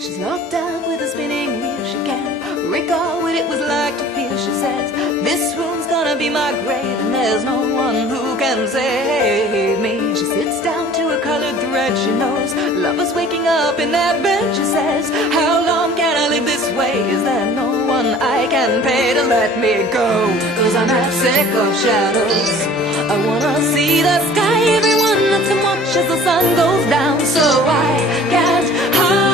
She's locked up with a spinning wheel. She can't recall what it was like to feel. She says, this room's gonna be my grave, and there's no one who can save me. She sits down to a colored thread. She knows lovers waking up in that bed. She says, how long can I live this way? Is there no one I can pay to let me go? 'Cause I'm half sick of shadows. I wanna see the sky. Everyone looks and watches the sun goes down, so I can't hide.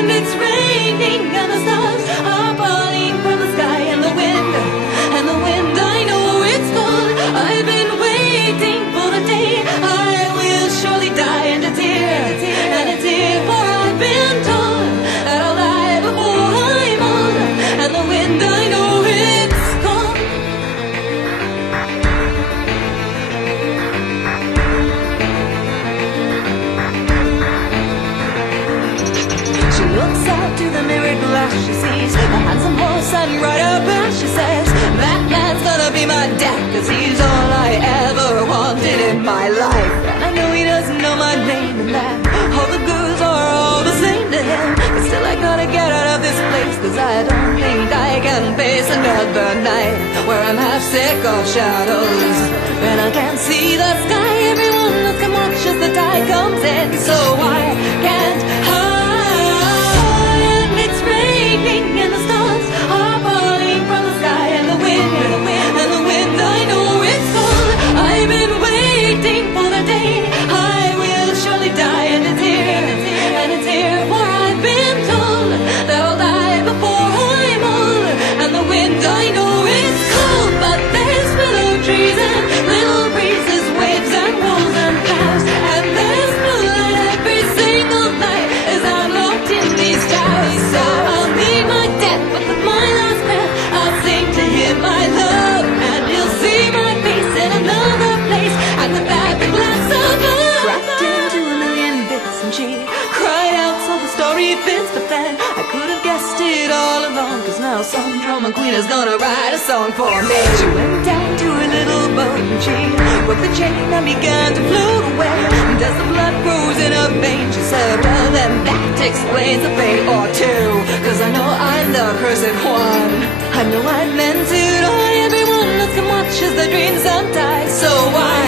And it's raining and the stars are falling from the sky, and the wind, I know it's cold. I've been waiting for the day I will surely die. And it's here, for I've been told that I'll die before I'm old. And the wind, I know it's cold. She looks out to the mirrored glass. She sees a handsome horse and rider pass. She says, that man's gonna be my dad, 'cause he's all I ever wanted in my life. And I know he doesn't know my name, and that all the girls are all the same to him. But still I gotta get out of this place, 'cause I don't think I can face another night where I'm half sick of shadows and I can't see the sky. Everyone looks and watches the tide comes in, so I can't hide. And it's raining and the stars are falling from the sky, and the wind, I know it's cold. I've been waiting for the day I will surely die. And it's here, for I've been told that I'll die before I'm old. And the wind, I know it's cold, but there's willow trees and little breezes, waves and walls and clouds, and there's moonlight every single night as I'm locked in these towers. So I'll meet my death, but with my last breath I'll sing to him my love, and he'll see my face in another place. And with that the glass of love cracked into a million bits, and she cried out so the story fits. But then I could have guessed it all along, 'cause now some drama queen is gonna write a song for me. She went down to a little boat and she broke the chain and began to float away. And as the blood froze in her veins, she said, well then that explains a thing or two, 'cause I know I'm the cursed one. I know I've meant it all. Everyone looks and watches their dreams sometimes, so I